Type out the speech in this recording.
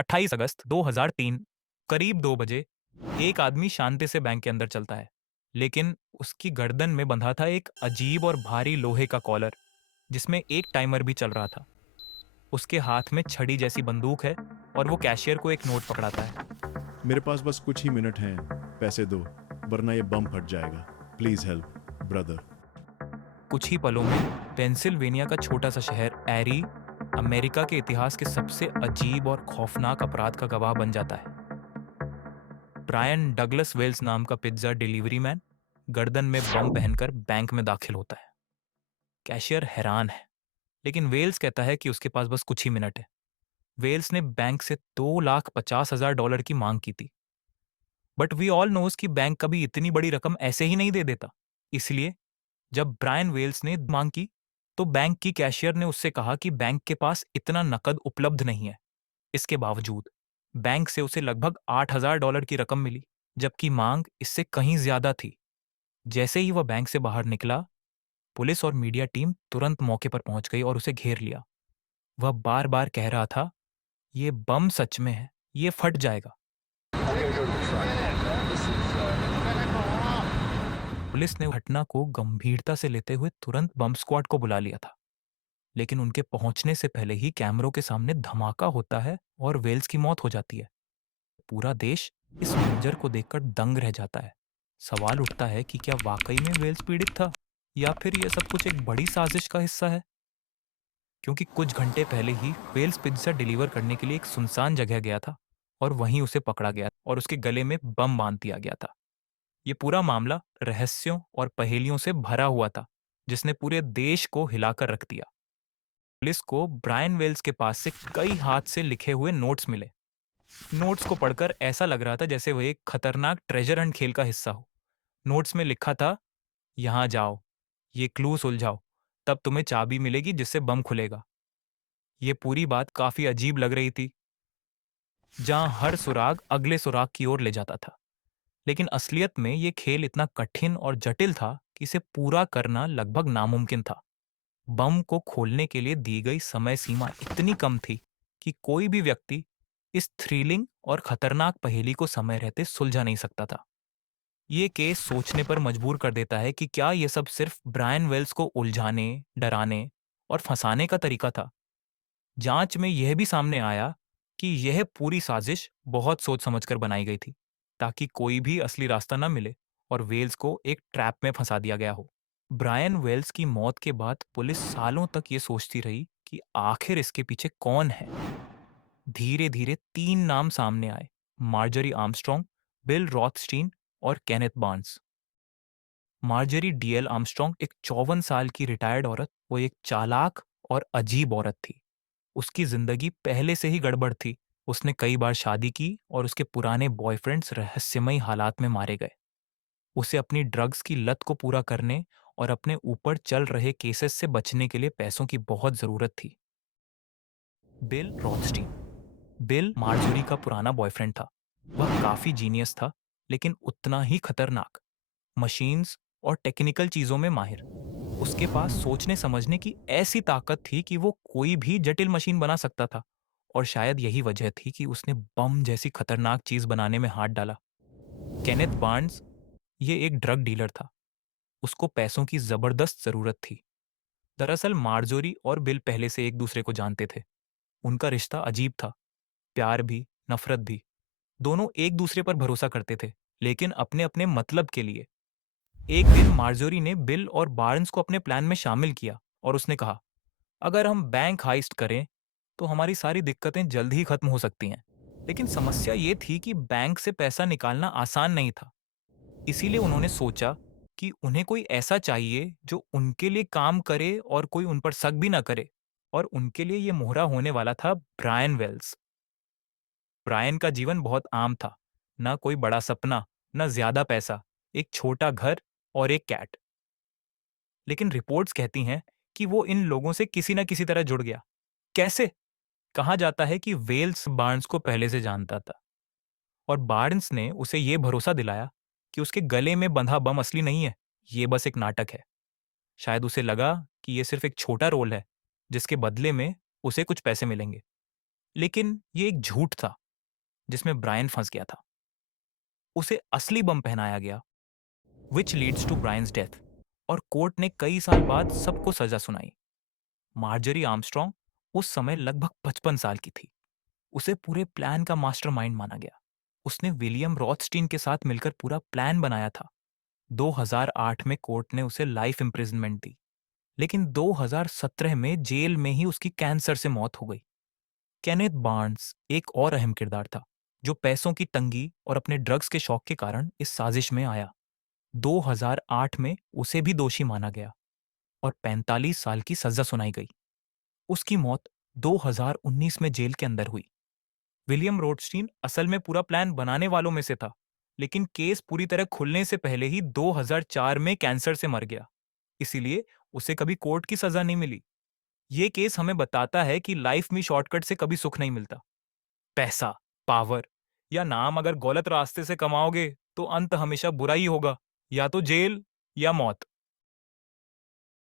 28 अगस्त 2003 करीब 2 बजे एक आदमी शांति से बैंक के अंदर चलता है, लेकिन उसकी गर्दन में बंधा था एक अजीब और भारी लोहे का कॉलर, जिसमें एक टाइमर भी चल रहा था। उसके हाथ में छड़ी जैसी बंदूक है और वो कैशियर को एक नोट पकड़ाता है। मेरे पास बस कुछ ही मिनट हैं, पैसे दो, वरना ये बम फट जाएगा। Please help brother. कुछ ही पलों में पेंसिल्वेनिया का छोटा सा शहर एरी अमेरिका के इतिहास के सबसे अजीब और खौफनाक अपराध का गवाह बन जाता है। ब्रायन डगलस वेल्स नाम का पिज्जा डिलीवरी मैन गर्दन में बम पहनकर बैंक में दाखिल होता है। कैशियर हैरान है, लेकिन वेल्स कहता है कि उसके पास बस कुछ ही मिनट है। वेल्स ने बैंक से $2,50,000 की मांग की थी, बट वी ऑल नोज कि बैंक कभी इतनी बड़ी रकम ऐसे ही नहीं दे देता। इसलिए जब ब्रायन वेल्स ने मांग की, तो बैंक की कैशियर ने उससे कहा कि बैंक के पास इतना नकद उपलब्ध नहीं है। इसके बावजूद बैंक से उसे लगभग $8,000 की रकम मिली, जबकि मांग इससे कहीं ज्यादा थी। जैसे ही वह बैंक से बाहर निकला, पुलिस और मीडिया टीम तुरंत मौके पर पहुंच गई और उसे घेर लिया। वह बार बार कह रहा था, ये बम सच में है, ये फट जाएगा। पुलिस ने घटना को गंभीरता से लेते हुए तुरंत बम स्क्वाड को बुला लिया था, लेकिन उनके पहुंचने से पहले ही कैमरों के सामने धमाका होता है और वेल्स की मौत हो जाती है। पूरा देश इस मंजर को देखकर दंग रह जाता है। सवाल उठता है कि क्या वाकई में वेल्स पीड़ित था, या फिर यह सब कुछ एक बड़ी साजिश का हिस्सा है। क्योंकि कुछ घंटे पहले ही वेल्स पिज्जा डिलीवर करने के लिए एक सुनसान जगह गया था और वहीं उसे पकड़ा गया और उसके गले में बम बांध दिया गया था। ये पूरा मामला रहस्यों और पहेलियों से भरा हुआ था, जिसने पूरे देश को हिलाकर रख दिया। पुलिस को ब्रायन वेल्स के पास से कई हाथ से लिखे हुए नोट्स मिले। नोट्स को पढ़कर ऐसा लग रहा था जैसे वह एक खतरनाक ट्रेजर हंट खेल का हिस्सा हो। नोट्स में लिखा था, यहाँ जाओ, ये क्लू सुलझाओ, तब तुम्हें चाबी मिलेगी जिससे बम खुलेगा। ये पूरी बात काफी अजीब लग रही थी, जहां हर सुराग अगले सुराग की ओर ले जाता था। लेकिन असलियत में ये खेल इतना कठिन और जटिल था कि इसे पूरा करना लगभग नामुमकिन था। बम को खोलने के लिए दी गई समय सीमा इतनी कम थी कि कोई भी व्यक्ति इस थ्रिलिंग और खतरनाक पहेली को समय रहते सुलझा नहीं सकता था। ये केस सोचने पर मजबूर कर देता है कि क्या यह सब सिर्फ ब्रायन वेल्स को उलझाने, डराने और फंसाने का तरीका था। जांच में यह भी सामने आया कि यह पूरी साजिश बहुत सोच समझकर बनाई गई थी, ताकि कोई भी असली रास्ता न मिले और वेल्स को एक ट्रैप में फंसा दिया गया हो। ब्रायन वेल्स की मौत के बाद पुलिस सालों तक ये सोचती रही कि आखिर इसके पीछे कौन है। धीरे धीरे 3 नाम सामने आए, मार्जरी आर्मस्ट्रॉन्ग, बिल रॉथस्टीन और Kenneth Barnes. Marjorie DL Armstrong एक 54 साल की रिटायर्ड औरत, वो एक चालाक और अजीब औरत थी। उसकी जिंदगी पहले से ही गड़बड़ थी। उसने कई बार शादी की और उसके पुराने बॉयफ्रेंड्स रहस्यमयी हालात में मारे गए। उसे अपनी ड्रग्स की लत को पूरा करने और अपने ऊपर चल रहे केसेस से बचने के लिए पैसों की बहुत जरूरत थी। बिल रॉथस्टीन, बिल मार्जोरी का पुराना बॉयफ्रेंड था। वह काफी जीनियस था, लेकिन उतना ही खतरनाक। मशीन्स और टेक्निकल चीजों में माहिर। उसके पास सोचने समझने की ऐसी ताकत थी कि वो कोई भी जटिल मशीन बना सकता था, और शायद यही वजह थी कि उसने बम जैसी खतरनाक चीज बनाने में हाथ डाला। केनेथ बार्न्स, ये एक ड्रग डीलर था। उसको पैसों की जबरदस्त जरूरत थी। दरअसल मार्जोरी और बिल पहले से एक दूसरे को जानते थे। उनका रिश्ता अजीब था, प्यार भी, नफरत भी। दोनों एक दूसरे पर भरोसा करते थे, लेकिन अपने अपने मतलब के लिए। एक दिन मार्जोरी ने बिल और बार्न्स को अपने प्लान में शामिल किया और उसने कहा, अगर हम बैंक हाइस्ट करें तो हमारी सारी दिक्कतें जल्द ही खत्म हो सकती हैं। लेकिन समस्या ये थी कि बैंक से पैसा निकालना आसान नहीं था। इसीलिए उन्होंने सोचा कि उन्हें कोई ऐसा चाहिए जो उनके लिए काम करे और कोई उन पर शक भी ना करे। और उनके लिए ये मोहरा होने वाला था ब्रायन वेल्स। ब्रायन का जीवन बहुत आम था। ना कोई बड़ा सपना, ना ज्यादा पैसा, एक छोटा घर और एक कैट। लेकिन रिपोर्ट्स कहती हैं कि वो इन लोगों से किसी न किसी तरह जुड़ गया। कैसे? कहा जाता है कि वेल्स बार्न्स को पहले से जानता था, और बार्न्स ने उसे ये भरोसा दिलाया कि उसके गले में बंधा बम असली नहीं है, ये बस एक नाटक है। शायद उसे लगा कि ये सिर्फ एक छोटा रोल है, जिसके बदले में उसे कुछ पैसे मिलेंगे। लेकिन ये एक झूठ था जिसमें ब्रायन फंस गया था। उसे असली बम पहनाया गया, विच लीड्स टू ब्रायंस डेथ, और कोर्ट ने कई साल बाद सबको सजा सुनाई। मार्जरी आर्मस्ट्रॉन्ग उस समय लगभग 55 साल की थी। उसे पूरे प्लान का मास्टरमाइंड माना गया। उसने विलियम रॉथस्टीन के साथ मिलकर पूरा प्लान बनाया था। 2008 में कोर्ट ने उसे लाइफ इम्प्रिजनमेंट दी, लेकिन 2017 में जेल में ही उसकी कैंसर से मौत हो गई। केनेथ बार्न्स एक और अहम किरदार था, जो पैसों की तंगी और अपने ड्रग्स के शौक के कारण इस साजिश में आया। 2008 में उसे भी दोषी माना गया और 45 साल की सजा सुनाई गई। उसकी मौत 2019 में जेल के अंदर हुई। विलियम रोडस्टीन असल में पूरा प्लान बनाने वालों में से था, लेकिन केस पूरी तरह खुलने से पहले ही 2004 में कैंसर से मर गया। इसीलिए उसे कभी कोर्ट की सजा नहीं मिली। ये केस हमें बताता है कि लाइफ में शॉर्टकट से कभी सुख नहीं मिलता। पैसा, पावर या नाम अगर गलत रास्ते से कमाओगे तो अंत हमेशा बुरा ही होगा, या तो जेल या मौत।